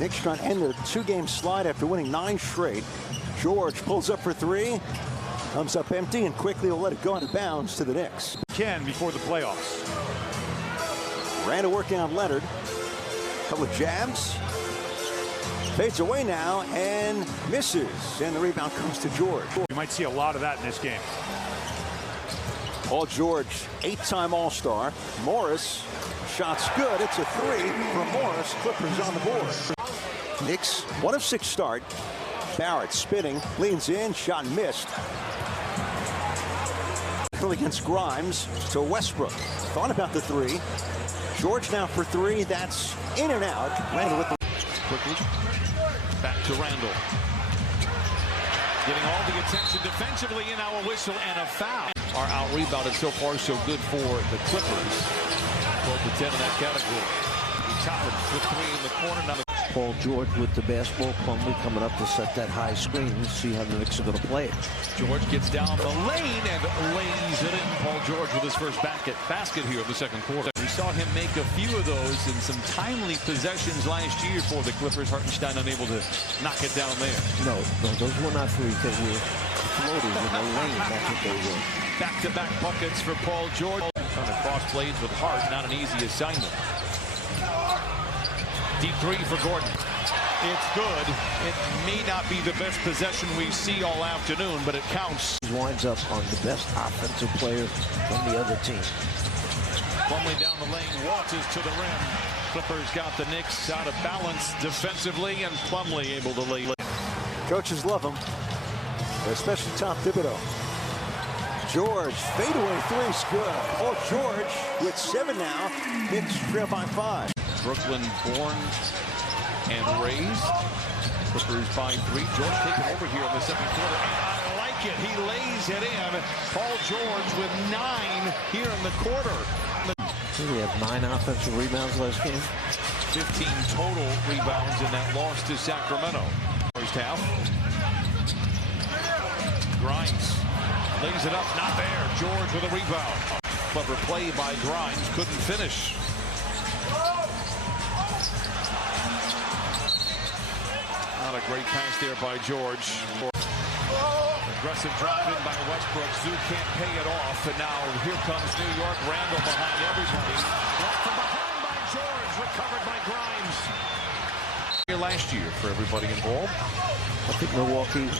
Knicks trying to end their two-game slide after winning 9 straight. George pulls up for 3. Comes up empty and quickly will let it go out of bounds to the Knicks. Can before the playoffs. Randall working on Leonard. Couple of jabs. Fades away now and misses. And the rebound comes to George. You might see a lot of that in this game. Paul George, 8-time All-Star. Morris, shot's good. It's a 3 for Morris. Clippers on the board. Knicks, 1 of 6 start. Barrett spinning, leans in, shot missed. Against Grimes to Westbrook. Thought about the 3. George now for 3. That's in and out. Randall with the quickly. Back to Randall. Getting all the attention defensively, and now a whistle and a foul. Are out-rebounded so far, so good for the Clippers. 12 to 10 in that category. He topped it with 3 in the corner. Now Paul George with the basketball, Plumlee coming up to set that high screen and see how the Knicks are going to play it. George gets down the lane and lays it in. Paul George with his first basket here in the second quarter. We saw him make a few of those in some timely possessions last year for the Clippers. Hartenstein unable to knock it down there. No, those were not 3. They were floaters in the lane. That's what they were. Back-to-back buckets for Paul George. Trying to cross blades with Hart, not an easy assignment. Deep 3 for Gordon. It's good. It may not be the best possession we see all afternoon, but it counts. He winds up on the best offensive player from the other team. Plumlee down the lane, waltzes to the rim. Clippers got the Knicks out of balance defensively, and Plumlee able to lay. Coaches love him, especially Tom Thibodeau. George, fadeaway 3's good. Oh, George with 7 now. Knicks trail by 5. Brooklyn born and raised. Clippers by 3. George taking over here in the second quarter, and I like it. He lays it in. Paul George with 9 here in the quarter. We have 9 offensive rebounds last game. 15 total rebounds in that loss to Sacramento. First half. Grimes lays it up, not there. George with a rebound. Clever play by Grimes, couldn't finish. Not a great pass there by George. Aggressive drop in by Westbrook. Zoo can't pay it off, and now here comes New York. Randall behind everybody. Blocked from behind by George, recovered by Grimes. Last year for everybody involved. I think Milwaukee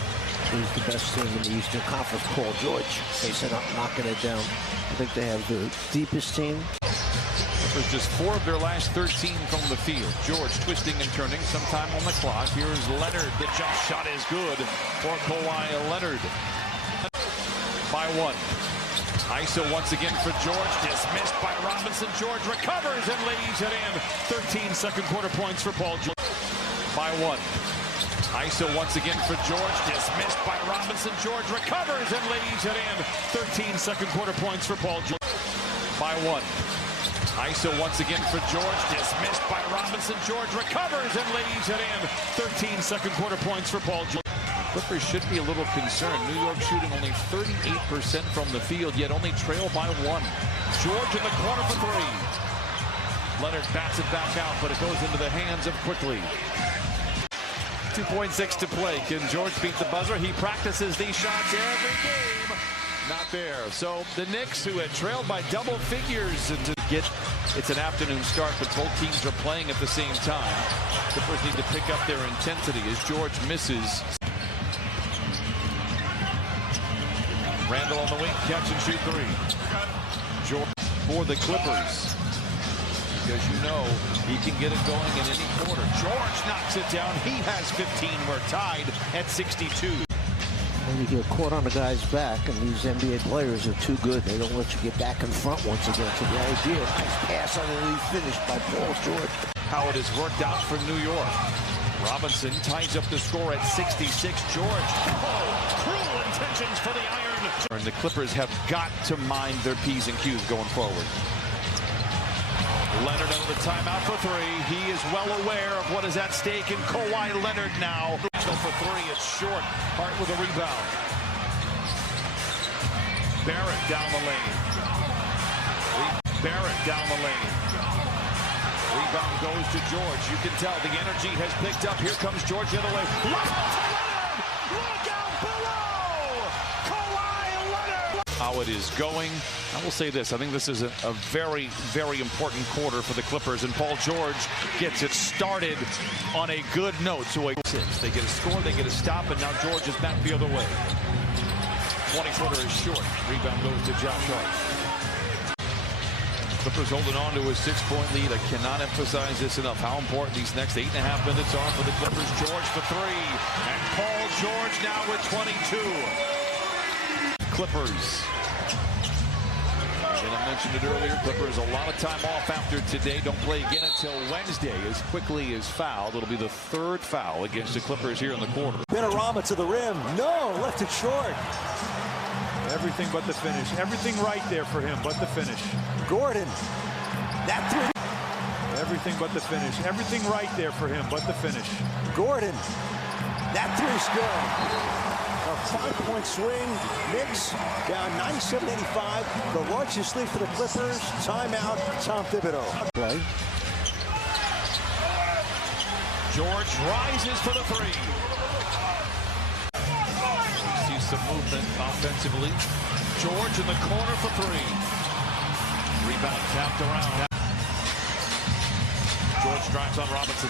is the best team in the Eastern Conference. Paul George, they said knocking it down. I think they have the deepest team. There's just 4 of their last 13 from the field. George twisting and turning, sometime on the clock. Here's Leonard. The jump shot is good for Kawhi Leonard. By 1. ISO once again for George. Dismissed by Robinson. George recovers and lays it in. 13 second quarter points for Paul George. By 1. ISO once again for George. Dismissed by Robinson. George recovers and lays it in. 13 second quarter points for Paul George. By 1. ISO once again for George. Dismissed by Robinson. George recovers and lays it in. 13 second quarter points for Paul George. Clippers should be a little concerned. New York shooting only 38% from the field, yet only trail by 1. George in the corner for 3. Leonard bats it back out, but it goes into the hands of Quickly. 2.6 to play. Can George beat the buzzer? He practices these shots every game. Not there. So the Knicks, who had trailed by double figures, and to get it's an afternoon start, but both teams are playing at the same time. Clippers need to pick up their intensity as George misses. Randall on the wing, catch and shoot 3. George for the Clippers. Because you know he can get it going in any quarter. George knocks it down. He has 15. We're tied at 62. And you get caught on the guy's back, and these NBA players are too good. They don't let you get back in front once again. So the idea, nice pass underneath finish by Paul George. How it has worked out for New York. Robinson ties up the score at 66. George. Oh, cruel intentions for the iron. And the Clippers have got to mind their P's and Q's going forward. Leonard out of the timeout for 3. He is well aware of what is at stake in Kawhi Leonard now. For 3, it's short. Hart with a rebound. Barrett down the lane. Barrett down the lane. Rebound goes to George. You can tell the energy has picked up. Here comes George the other way. Look out below! Kawhi Leonard! How it is going. I will say this. I think this is a very, very important quarter for the Clippers. And Paul George gets it started on a good note. So they get a score, they get a stop, and now George is back the other way. 20-footer is short. Rebound goes to Josh Hart. Clippers holding on to a 6-point lead. I cannot emphasize this enough, how important these next 8.5 minutes are for the Clippers. George for 3. And Paul George now with 22. Clippers. And I mentioned it earlier, Clippers a lot of time off after today. Don't play again until Wednesday as quickly as fouled. It'll be the 3rd foul against the Clippers here in the quarter. Benarama to the rim. No, left it short. Everything but the finish. Everything right there for him but the finish. Gordon. That 3. Everything but the finish. Everything right there for him but the finish. Gordon. That 3's good. A 5-point swing. Knicks down 97-85. The largest lead for the Clippers. Timeout. Tom Thibodeau. Play. George rises for the 3. See some movement offensively. George in the corner for 3. Rebound tapped around. George drives on Robinson.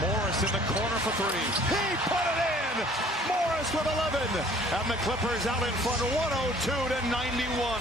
Morris in the corner for 3. He put it in! Morris with 11. And the Clippers out in front 102-91.